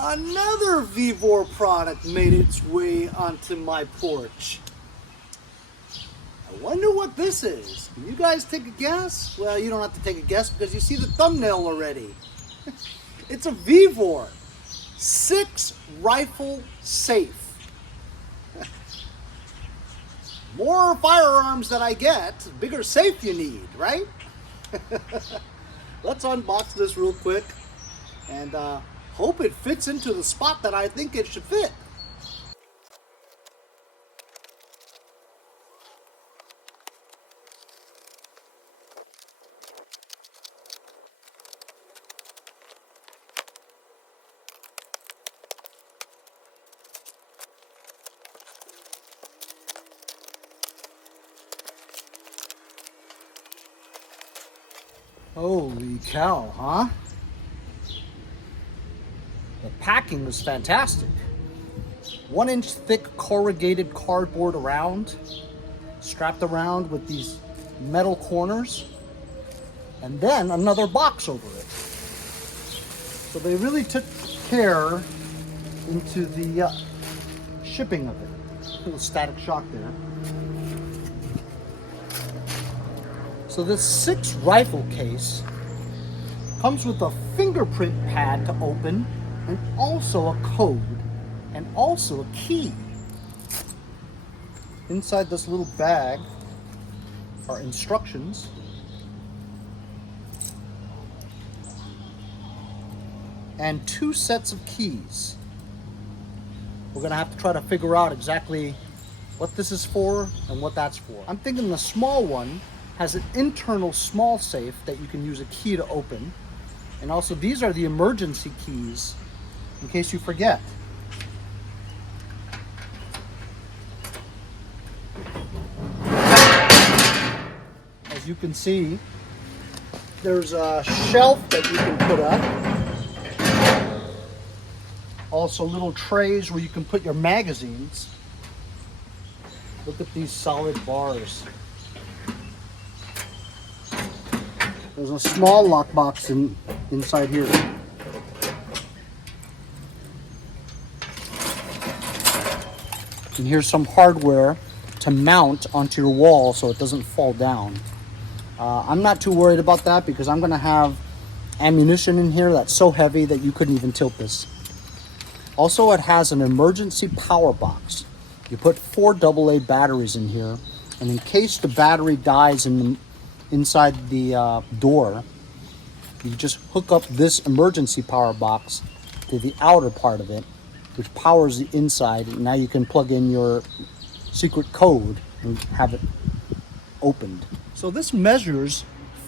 Another VEVOR product made its way onto my porch. I wonder what this is. Can you guys take a guess? Well, you don't have to take a guess because you see the thumbnail already. It's a VEVOR 6 rifle safe. More firearms that I get, the bigger safe you need, right? Let's unbox this real quick and hope it fits into the spot that I think it should fit. Holy cow, huh? The packing was fantastic. 1-inch thick corrugated cardboard around, strapped around with these metal corners, and then another box over it. So they really took care into the shipping of it. A little static shock there. So this 6 rifle case comes with a fingerprint pad to open, and also a code, and also a key. Inside this little bag are instructions, and 2 sets of keys. We're gonna have to try to figure out exactly what this is for and what that's for. I'm thinking the small one has an internal small safe that you can use a key to open, and also these are the emergency keys in case you forget. As you can see, there's a shelf that you can put up. Also little trays where you can put your magazines. Look at these solid bars. There's a small lockbox inside here. And here's some hardware to mount onto your wall so it doesn't fall down. I'm not too worried about that because I'm gonna have ammunition in here that's so heavy that you couldn't even tilt this. Also, it has an emergency power box. You put 4 AA batteries in here, and in case the battery dies inside the door, you just hook up this emergency power box to the outer part of it, which powers the inside, and now you can plug in your secret code and have it opened. So this measures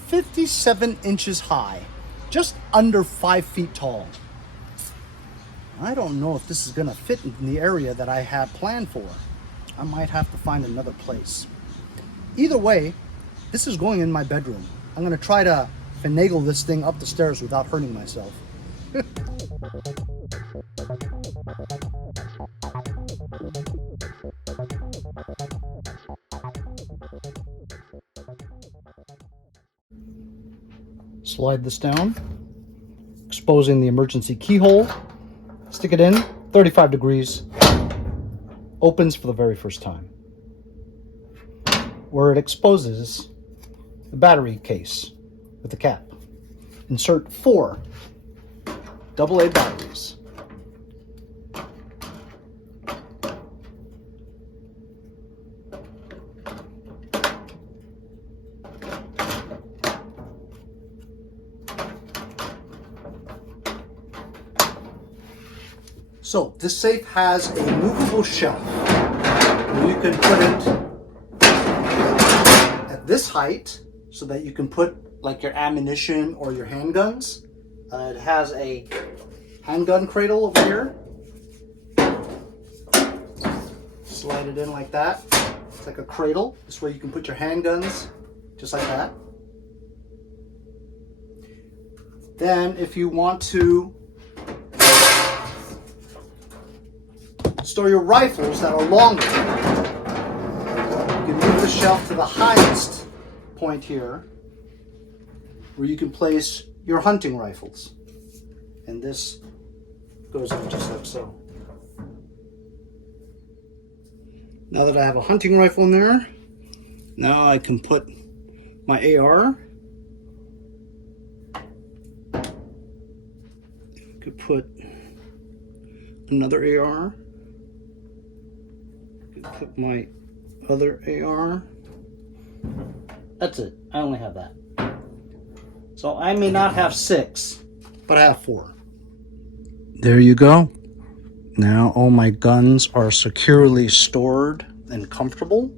57 inches high, just under 5 feet tall. I don't know if this is gonna fit in the area that I have planned for. I might have to find another place. Either way, this is going in my bedroom. I'm gonna try to finagle this thing up the stairs without hurting myself. Slide this down, exposing the emergency keyhole. Stick it in, 35 degrees. Opens for the very first time. Where it exposes the battery case with the cap. Insert 4 AA batteries. So this safe has a movable shelf where you can put it at this height so that you can put like your ammunition or your handguns. It has a handgun cradle over here. Slide it in like that. It's like a cradle. This way you can put your handguns just like that. Then if you want to store your rifles that are longer, you can move the shelf to the highest point here where you can place your hunting rifles. And this Goes in just like so. Now that I have a hunting rifle in there, now I can put my AR. Could put another AR. Could put my other AR. That's it. I only have that. So I may not have 6, but I have 4. There you go. Now all my guns are securely stored and comfortable.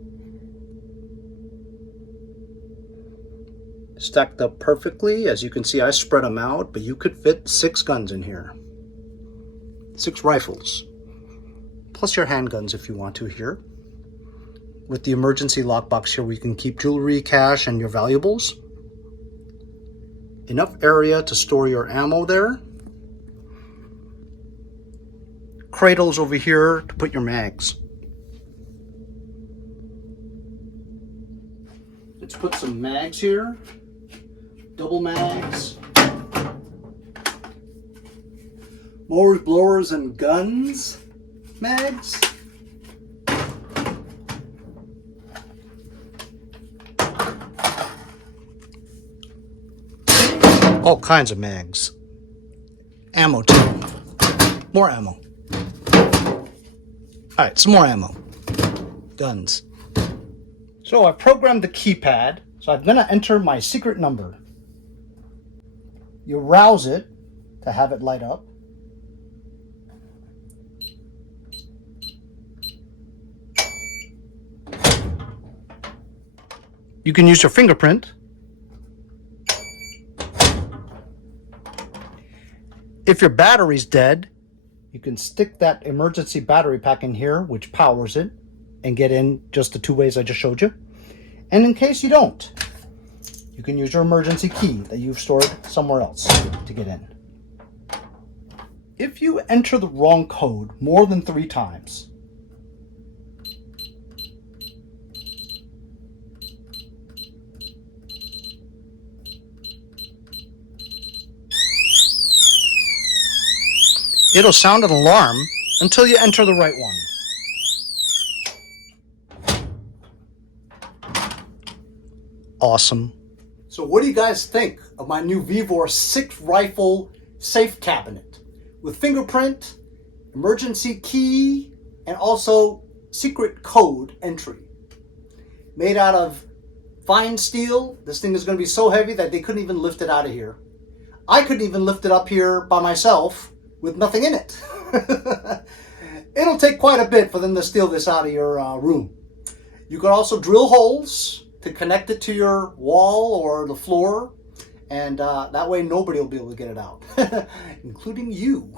Stacked up perfectly. As you can see, I spread them out, but you could fit 6 guns in here. 6 rifles. Plus your handguns if you want to here. With the emergency lockbox here, where you can keep jewelry, cash, and your valuables. Enough area to store your ammo there. Cradles over here to put your mags. Let's put some mags here. Double mags. Mowers, blowers, and guns mags. All kinds of mags. Ammo too. More ammo. Alright, some more ammo. Guns. So I programmed the keypad, so I'm going to enter my secret number. You rouse it to have it light up. You can use your fingerprint. If your battery's dead, you can stick that emergency battery pack in here, which powers it, and get in just the 2 ways I just showed you. And in case you don't, you can use your emergency key that you've stored somewhere else to get in. If you enter the wrong code more than 3 times, it'll sound an alarm until you enter the right one. Awesome. So what do you guys think of my new VEVOR 6 rifle safe cabinet with fingerprint, emergency key, and also secret code entry? Made out of fine steel. This thing is going to be so heavy that they couldn't even lift it out of here. I couldn't even lift it up here by myself with nothing in it. It'll take quite a bit for them to steal this out of your room. You can also drill holes to connect it to your wall or the floor, and that way nobody will be able to get it out, including you.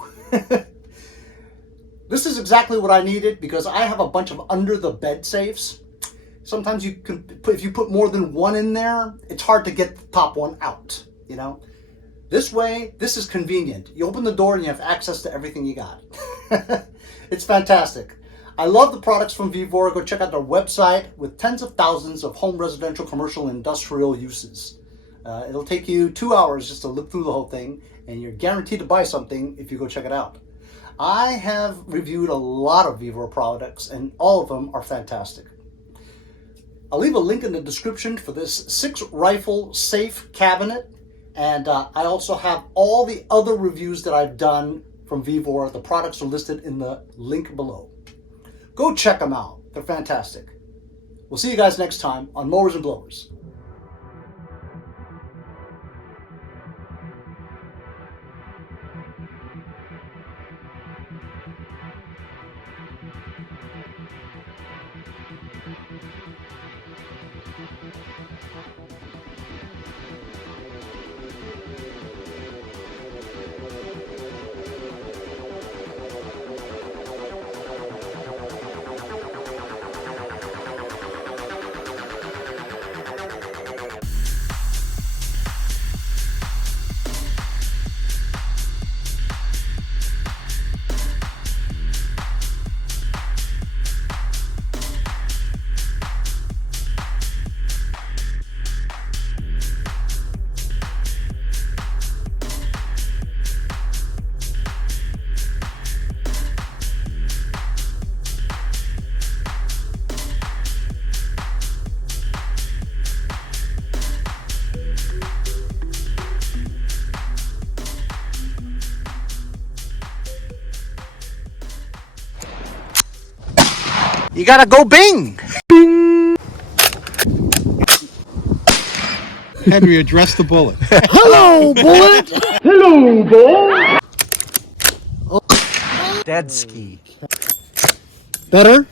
This is exactly what I needed because I have a bunch of under the bed safes. Sometimes you can put, if you put more than one in there, it's hard to get the top one out, you know. This way, this is convenient. You open the door and you have access to everything you got. It's fantastic. I love the products from VEVOR. Go check out their website with tens of thousands of home, residential, commercial, and industrial uses. It'll take you 2 hours just to look through the whole thing, and you're guaranteed to buy something if you go check it out. I have reviewed a lot of VEVOR products, and all of them are fantastic. I'll leave a link in the description for this 6 rifle safe cabinet, and I also have all the other reviews that I've done from VEVOR. The products are listed in the link below. Go check them out. They're fantastic. We'll see you guys next time on Mowers and Blowers. You gotta go bing. Henry, address the bullet. Hello, bullet. Hello, boy. Dead ski. Better?